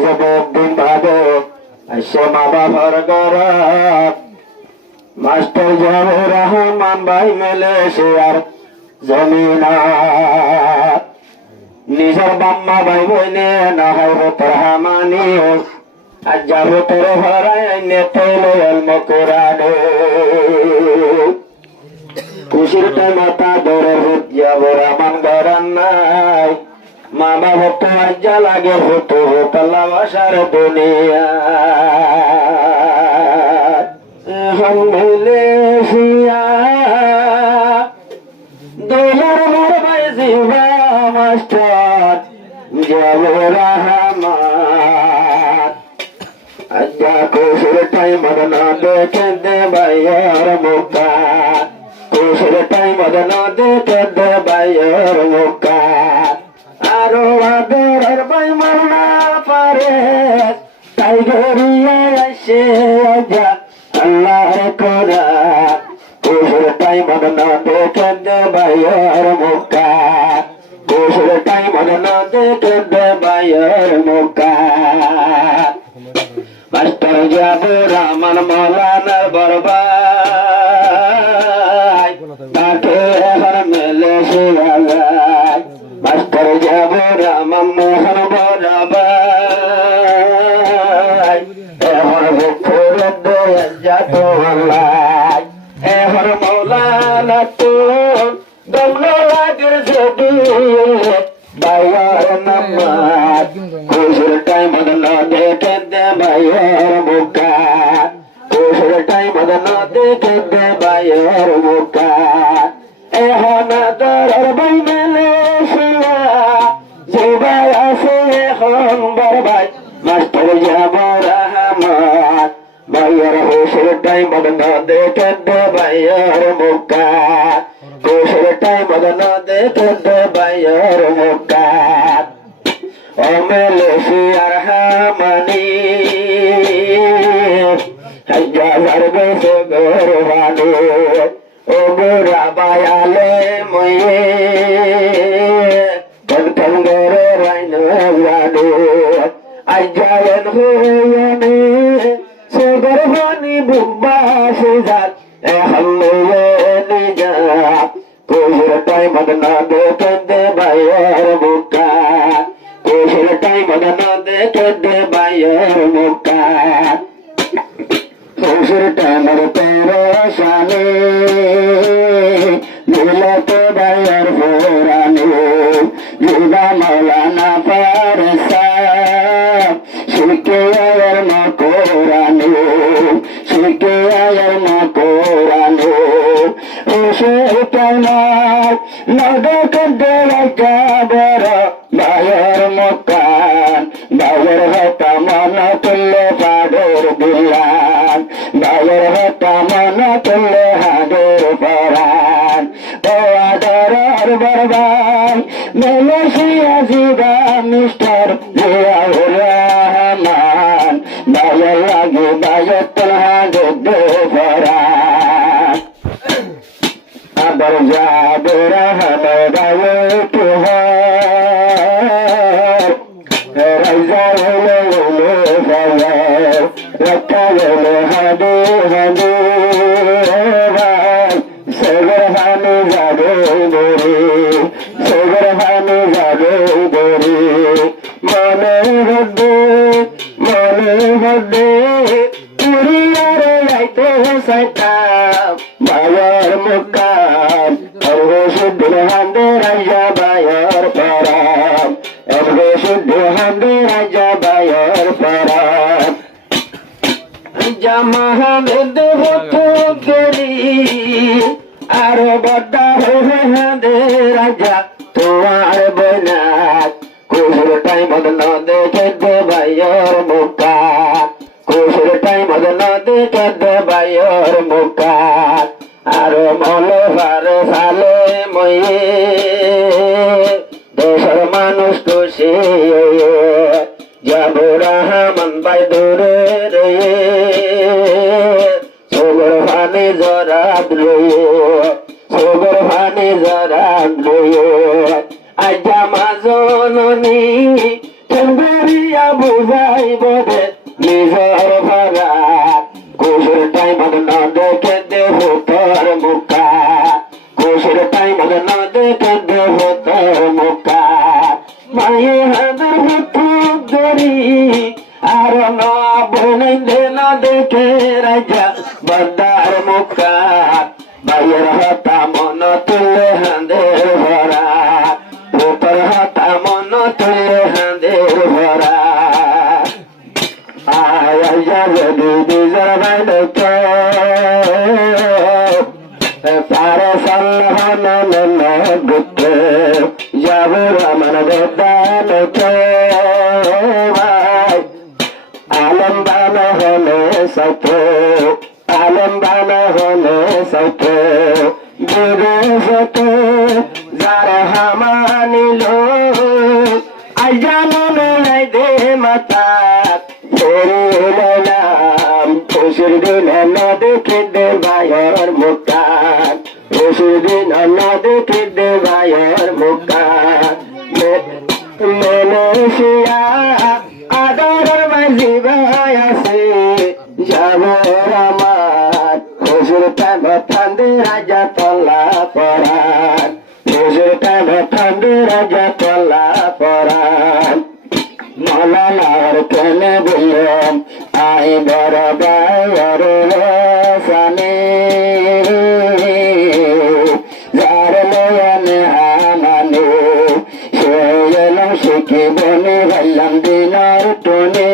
একদিন ভাবে আসে মা বাবার ঘর মাস্টার জানে রহমান ভাই মেলে সে আর জমিন নিজের বাম্মা ভাই বইনে না হয় তোর হামানি আর যাবো তোর ভরায় নেতেলে মকুরানে খুশির মাথা ধরে হুত যাবো রামান গরান নাই মা বাবা তো আজ্জা লাগে হতো হতাল্লা বাসার দুনিয়া মিলে দোলার মোর ভাই জিবা মাস্টার যাবো রহমান আজ্জা খুশির টাইম না দেখে দে ভাইয়ার মুখা খুশির টাইম না দেখে দে ভাইয়ার মুখা আরো আদরের ভাই মানা পারে তাই গরিয়া আসে আজ্জা আল্লাহর কোরআন খুশির টাইম না দেখে দে ভাইয়ার মুখা খুশির টাইম না দেখে দে ভাইয়ার মুখা মাস্টার যাবো রামান মৌলানার বরবাই তাকে এখন মেলে শিয়ালাই মাস্টার যাবো রামান মোহন বরবাই এখন বুকুরে দয়া যাতো আল্লাহ এখন মৌলানা তোর দৌলা লাগের ছবি বাইয়ার নামাজ খুশির টাইম না দেখে দে বাইয়ার মুখা খুশির টাইম না দেখে দে বাইয়ার মুখা এখন দরের বই মেলে শিলা জিবাই আছে এখন বরবাই মাস্টার যাব রহমান বাইয়ার খুশির টাইম না দেখে দে বাইয়ার মুখা খুশির টাইম না দেখে দে বাইয়ার মুখা অমেলে শিয়ার হামানি হাজার বেশে গরবানি ও গোরা বায়ালে ময়ে কনকন গরে রাইন রানি আজায়ন হইয়ানি সে গরবানি বুব্বা সিজাত এ হল্লে নিজাত খুশির টাইম না দেখে দে ভাইয়ের মুখা খুশির টাইম না দেখে দে ভাইয়ের মুখা খুশির টাইমের পেরেশানি নীলতে ভাইয়ের পুরানি যুবা মৌলানা পারসা শিখে আয়ের মকুরানি শিখে আয়ের মকুরানি খুশির টাইমার না দেখে দে যাবর ভাইয়ের মকান ভাইয়ের হতা মনা তুললে পাডের দিলান ভাইয়ের হতা মনা তুললে হাডের পরান ও আদরের বরবাই মেলেশিয়া জিবা মিস্টার জিয়াউর রহমান ভাইয়ের লাগে ভাইয়ের তোর হাডের দে পরান আবার যাবে রহমান ভাইয়ের তুহার রাইজা হলে হলে ভাইয়ের রক্তা হলে হাডে হাডে ভাই সেগর হানি যাবে দরে সেগর হানি যাবে দরে মনে হদে পুরিয়ারে যাইতে সাইতাম ভাইয়ের মুকাম অর্বে শুদ্ধ হান্দে রাজা ভাইয়ের পরাম অর্বে শুদ্ধ হান্দে রাজা ভাইয়ের পরাম জামাহামেদ হতো গেরি আর বড্ডা হয়ে হান্দে রাজা তোমার বনাত খুশির টাইম না দেখে দে ভাইয়ের মুখা খুশির টাইম না দেখে দে ভাইয়ের মুখা আর মলে ভারে সালে ময়ে দেশের মানুষ খুশি যাব রহমান ভাই দূরে রে সবর ভানি জরাব রে সবর ভানি জরাব রে আজ মা জননী চন্দ্র আসিয়া বুঝাইব রে নিজর ভরা খুশির টাইম না দেখে দেহ তোর মুখা খুশির টাইম না দেখে দেহ তোর মুখা মায়ে হাজার মুখ ধরি আর না বলে না দেখে রাজা বন্দার মুখা ভাইয়ের হতা মন তুলে হাঁদের ভরা ভূতর হতা মন তুলে হাঁদের ভরা আয়া যদি নিজের বাইল তো পারে সন্ধান গুপ্তে যাব আমার বেদান তো আলম বানা হলে সত্য আলম বানা হলে সত্য বিদেশত যারা হামানিল আইজানো নাই দে মাতা নাম খুশির দিন না দেখে দে ভাইয়ের মুখান খুশির দিন না দেখে দে ভাইয়ের মুখান মেলেশিয়া আদরের মাঝি ভাই আছে যাব আমার খুশির টাইম ঠান্ডে রাজা তলা পরান খুশির টাইম ঠান্ডে রাজা তলা পরান মলালার কেনে বললাম আই বড় বাইর সানে যার নয়নে হানানে সে এলাম শিখে বনে ভাইলাম দিনার টনে